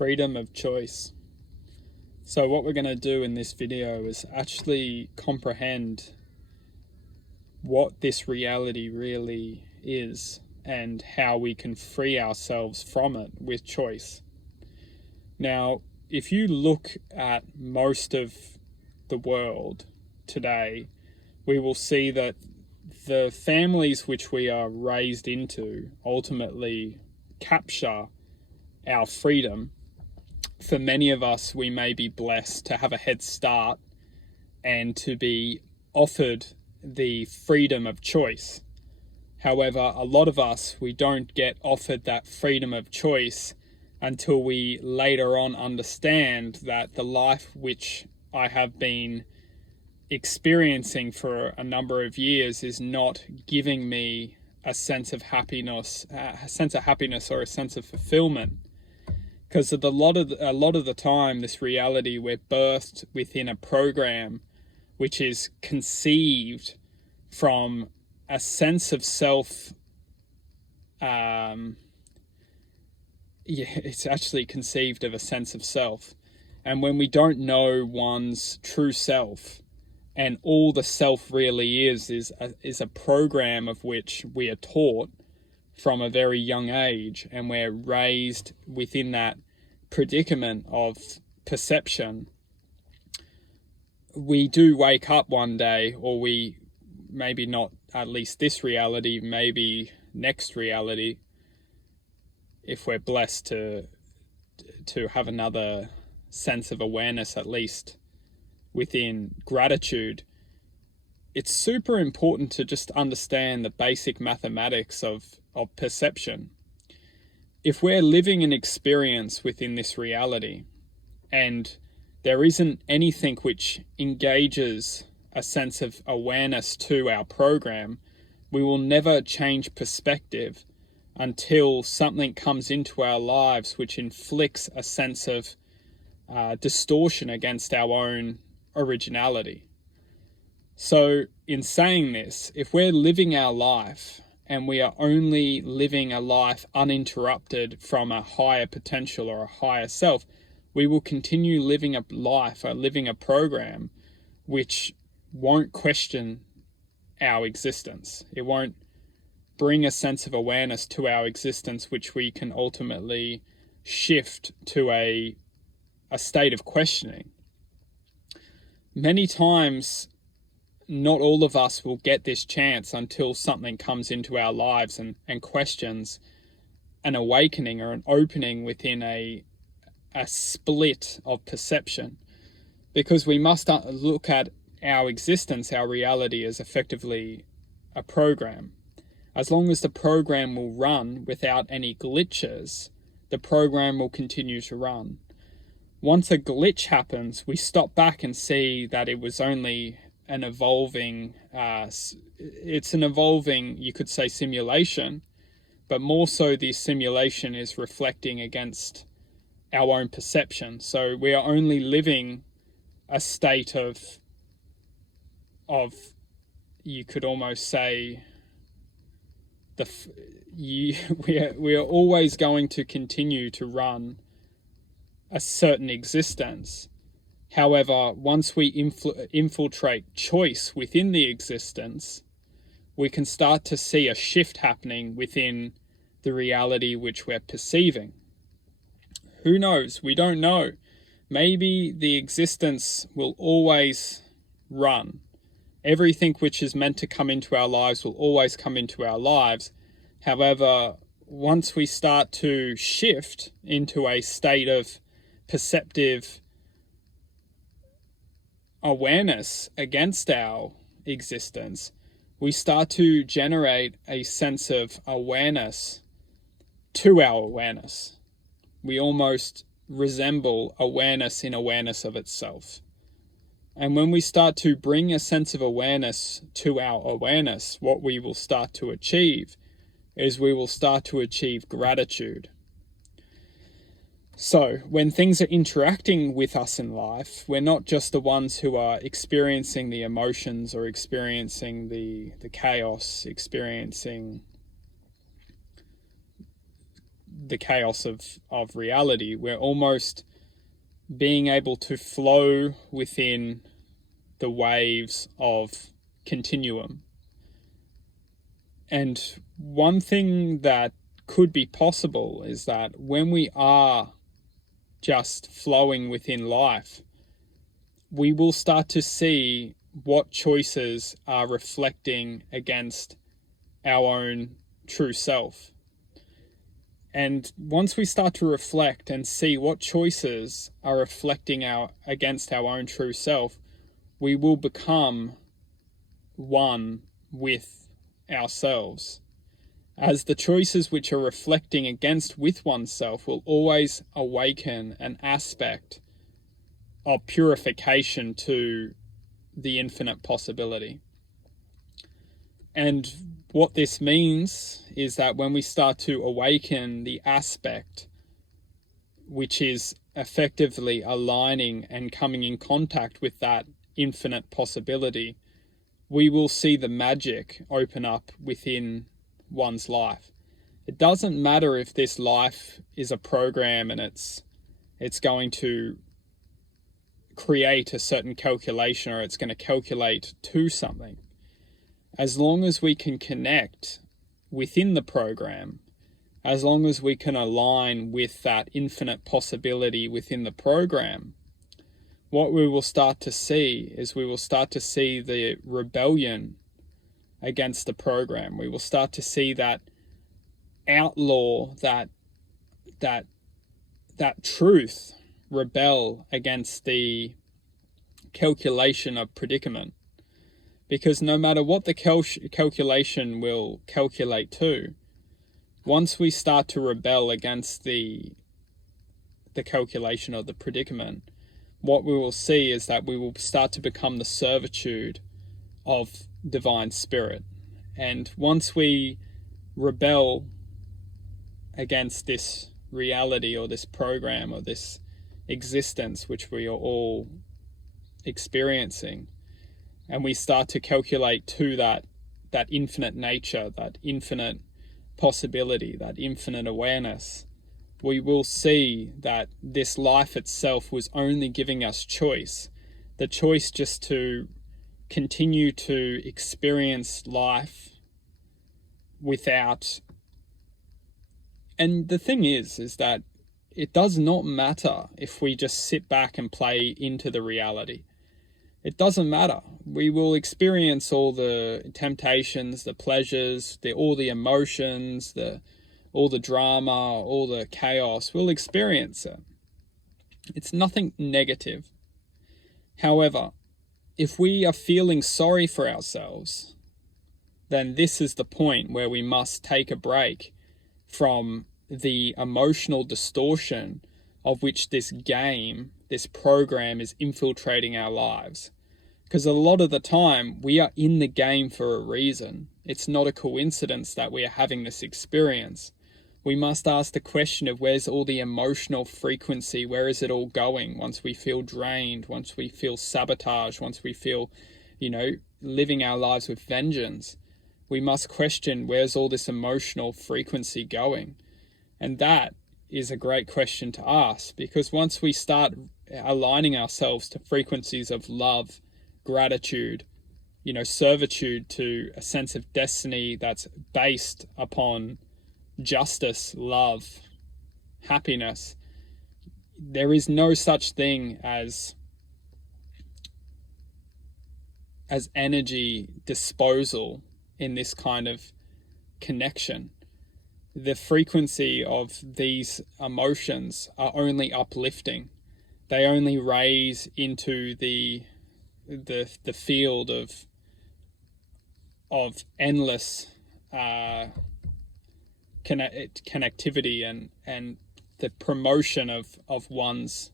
freedom of choice. So what we're going to do in this video is actually comprehend what this reality really is and how we can free ourselves from it with choice. Now, if you look at most of the world today, we will see that the families which we are raised into ultimately capture our freedom. For many of us, we may be blessed to have a head start and to be offered the freedom of choice. However, a lot of us, we don't get offered that freedom of choice until we later on understand that the life which I have been experiencing for a number of years is not giving me a sense of happiness, or a sense of fulfillment. Because a lot of the time, this reality, we're birthed within a program which is conceived from a sense of self. It's actually conceived of a sense of self. And when we don't know one's true self, and all the self really is a program of which we are taught from a very young age, and we're raised within that predicament of perception, we do wake up one day, or we maybe not at least this reality, maybe next reality, if we're blessed to have another sense of awareness, at least within gratitude. It's super important to just understand the basic mathematics of perception. If we're living an experience within this reality and there isn't anything which engages a sense of awareness to our program, we will never change perspective until something comes into our lives which inflicts a sense of distortion against our own originality. So in saying this, if we're living our life and we are only living a life uninterrupted from a higher potential or a higher self, we will continue living a life, or living a program which won't question our existence. It won't bring a sense of awareness to our existence, which we can ultimately shift to a state of questioning. Many times, not all of us will get this chance until something comes into our lives and questions an awakening or an opening within a split of perception. Because we must look at our existence, our reality, as effectively a program. As long as the program will run without any glitches, the program will continue to run. Once a glitch happens, we stop back and see that it was only an evolving, it's an evolving, you could say, simulation, but more so the simulation is reflecting against our own perception. So we are only living a state of you could almost say, we are always going to continue to run a certain existence. However, once we infiltrate choice within the existence, we can start to see a shift happening within the reality which we're perceiving. Who knows? We don't know. Maybe the existence will always run. Everything which is meant to come into our lives will always come into our lives. However, once we start to shift into a state of perceptive awareness against our existence, we start to generate a sense of awareness to our awareness. We almost resemble awareness in awareness of itself. And when we start to bring a sense of awareness to our awareness, what we will start to achieve is we will start to achieve gratitude. So when things are interacting with us in life, we're not just the ones who are experiencing the emotions or experiencing the chaos, experiencing the chaos of reality. We're almost being able to flow within the waves of continuum. And one thing that could be possible is that when we are just flowing within life, we will start to see what choices are reflecting against our own true self. And once we start to reflect and see what choices are reflecting against our own true self, we will become one with ourselves. As the choices which are reflecting against with oneself will always awaken an aspect of purification to the infinite possibility. And what this means is that when we start to awaken the aspect which is effectively aligning and coming in contact with that infinite possibility, we will see the magic open up within one's life. It doesn't matter if this life is a program and it's going to create a certain calculation or it's going to calculate to something. As long as we can connect within the program, as long as we can align with that infinite possibility within the program, what we will start to see is we will start to see the rebellion against the program. We will start to see that outlaw, that truth rebel against the calculation of predicament. Because no matter what the calculation will calculate to, once we start to rebel against the calculation of the predicament, what we will see is that we will start to become the servitude of divine spirit. And once we rebel against this reality or this program or this existence which we are all experiencing, and we start to calculate to that infinite nature, that infinite possibility, that infinite awareness, we will see that this life itself was only giving us choice. The choice just to continue to experience life without... And the thing is that it does not matter if we just sit back and play into the reality. It doesn't matter. We will experience all the temptations, the pleasures, all the emotions, all the drama, all the chaos. We'll experience it. It's nothing negative. However, if we are feeling sorry for ourselves, then this is the point where we must take a break from the emotional distortion of which this game, this program, is infiltrating our lives. Because a lot of the time, we are in the game for a reason. It's not a coincidence that we are having this experience. We must ask the question of where's all the emotional frequency, where is it all going once we feel drained, once we feel sabotage, once we feel, living our lives with vengeance. We must question where's all this emotional frequency going. And that is a great question to ask, because once we start aligning ourselves to frequencies of love, gratitude, servitude to a sense of destiny that's based upon justice, love, happiness, there is no such thing as energy disposal in this kind of connection. The frequency of these emotions are only uplifting. They only raise into the field of endless connectivity and the promotion of one's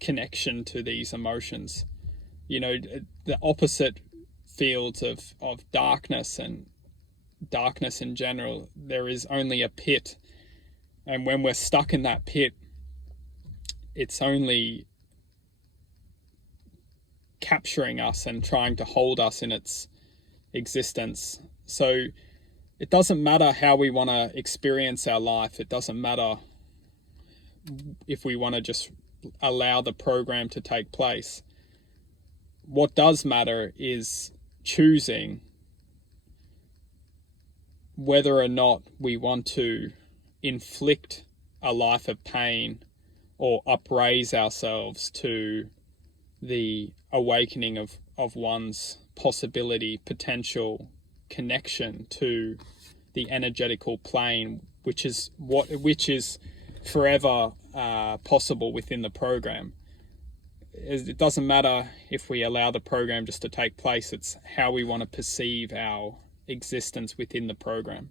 connection to these emotions. The opposite fields of darkness and darkness in general, there is only a pit. And when we're stuck in that pit, it's only capturing us and trying to hold us in its existence. So It doesn't matter how we want to experience our life. It doesn't matter if we want to just allow the program to take place. What does matter is choosing whether or not we want to inflict a life of pain or upraise ourselves to the awakening of one's possibility, potential, connection to the energetical plane, which is forever possible within the program. It doesn't matter if we allow the program just to take place. It's how we want to perceive our existence within the program.